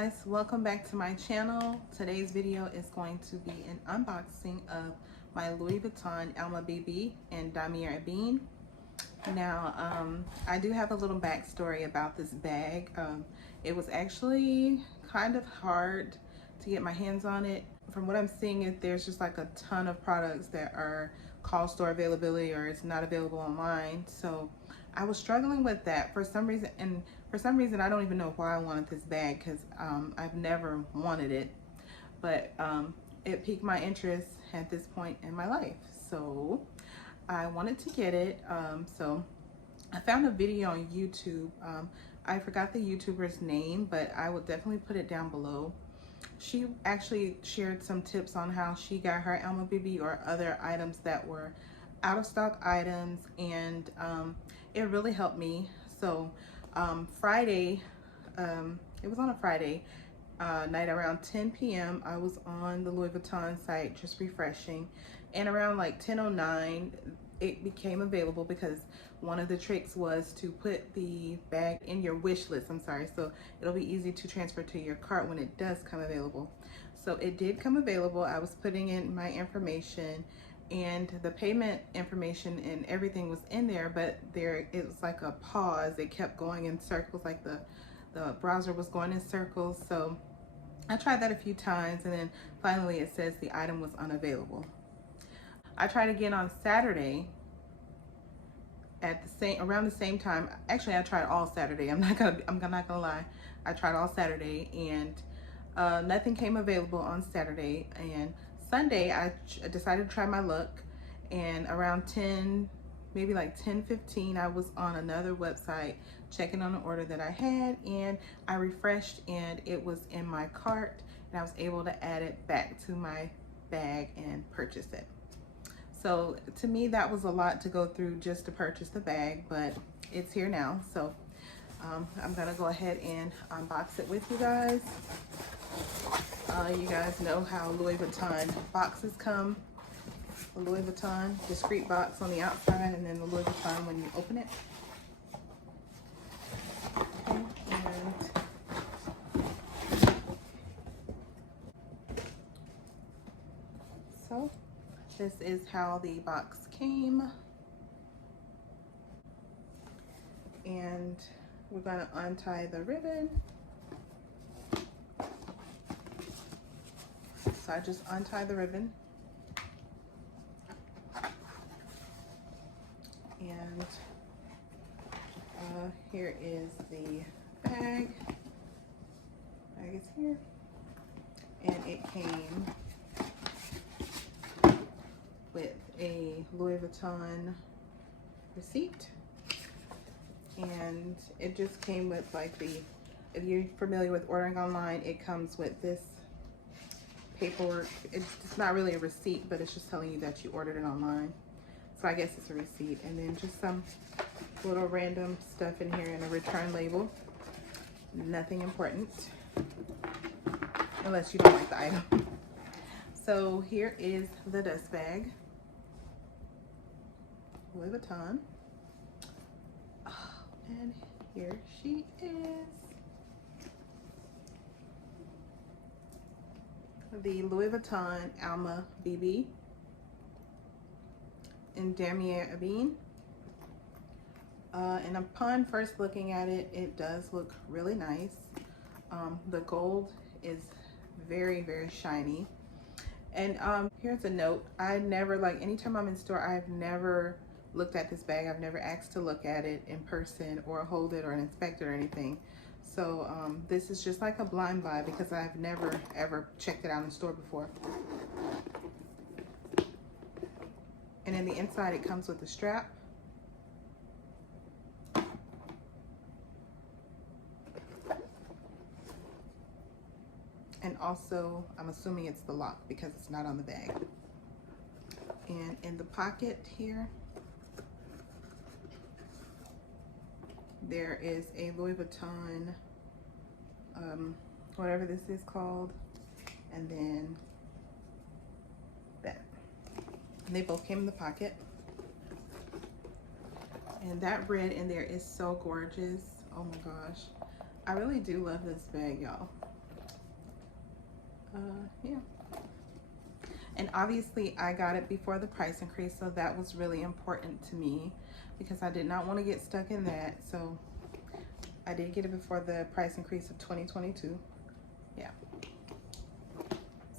guys, welcome back to my channel. Today's video is going to be an unboxing of my Louis Vuitton Alma BB and Damier Ebene. Now, I do have a little backstory about this bag. It was actually kind of hard to get my hands on it. From what I'm seeing, there's just like a ton of products that are call store availability or it's not available online. So I was struggling with that for some reason, and for some reason I don't even know why I wanted this bag, because I've never wanted it, but it piqued my interest at this point in my life, so I wanted to get it. So I found a video on YouTube. I forgot the YouTuber's name, but I will definitely put it down below. She actually shared some tips on how she got her Alma BB or other items that were out of stock items, and it really helped me. So Friday, it was on a Friday night around 10 p.m. I was on the Louis Vuitton site just refreshing, and around like 10:09 it became available, because one of the tricks was to put the bag in your wish list. I'm sorry, so it'll be easy to transfer to your cart when it does come available. So it did come available. I was putting in my information, and the payment information and everything was in there, but it was like a pause. It kept going in circles, like the browser was going in circles. So I tried that a few times, and then finally it says the item was unavailable. I tried again on Saturday at around the same time. Actually, I tried all Saturday. I'm not gonna lie. I tried all Saturday, and nothing came available on Saturday. And Sunday, I decided to try my luck, and around 10, maybe like 10:15, I was on another website checking on the order that I had, and I refreshed, and it was in my cart, and I was able to add it back to my bag and purchase it. So to me, that was a lot to go through just to purchase the bag, but it's here now. So I'm gonna go ahead and unbox it with you guys. You guys know how Louis Vuitton boxes come. The Louis Vuitton discreet box on the outside, and then the Louis Vuitton when you open it. Okay, and so this is how the box came, and we're going to untie the ribbon. So I just untie the ribbon, and here is the bag. Bag is here, and it came with a Louis Vuitton receipt, and it just came with like if you're familiar with ordering online, it comes with this paperwork. It's not really a receipt, but it's just telling you that you ordered it online, so I guess it's a receipt. And then just some little random stuff in here, and a return label. Nothing important unless you don't like the item. So here is the dust bag, Louis Vuitton. Oh, and here she is. The Louis Vuitton Alma BB in Damier Ebene. And upon first looking at it, it does look really nice. The gold is very, very shiny. And here's a note. I never, like, anytime I'm in store, I've never looked at this bag. I've never asked to look at it in person or hold it or inspect it or anything. So this is just like a blind buy, because I've never ever checked it out in store before. And in the inside, it comes with a strap. And also, I'm assuming it's the lock, because it's not on the bag. And in the pocket here, there is a Louis Vuitton, whatever this is called, and then that. And they both came in the pocket. And that red in there is so gorgeous. Oh my gosh. I really do love this bag, y'all. Yeah. And obviously I got it before the price increase, so that was really important to me because I did not want to get stuck in that. So I did get it before the price increase of 2022. Yeah.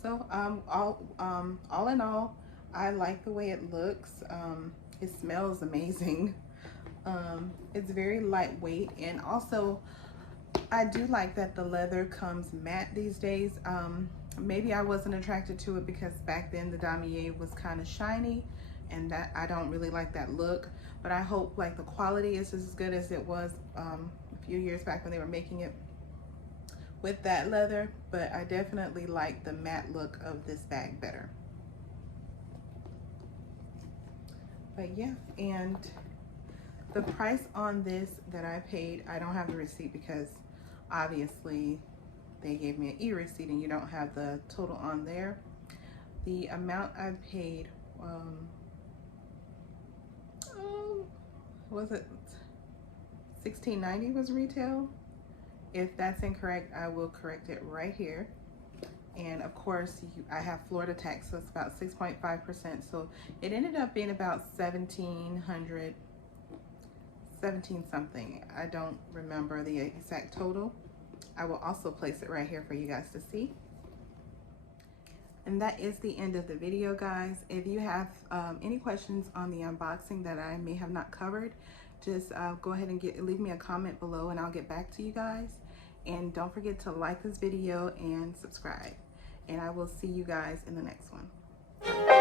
So all in all, I like the way it looks. It smells amazing. It's very lightweight, and also I do like that the leather comes matte these days. Maybe I wasn't attracted to it because back then the damier was kind of shiny, and that I don't really like that look. But I hope like the quality is as good as it was a few years back when they were making it with that leather. But I definitely like the matte look of this bag better. But yeah, and the price on this that I paid, I don't have the receipt because obviously they gave me an e-receipt and you don't have the total on there. The amount I paid, was it $16.90 was retail? If that's incorrect, I will correct it right here. And of course, I have Florida tax, so it's about 6.5%. So it ended up being about 1700, 17 something. I don't remember the exact total. I will also place it right here for you guys to see. And that is the end of the video, guys. If you have any questions on the unboxing that I may have not covered, just go ahead and leave me a comment below and I'll get back to you guys. And don't forget to like this video and subscribe. And I will see you guys in the next one.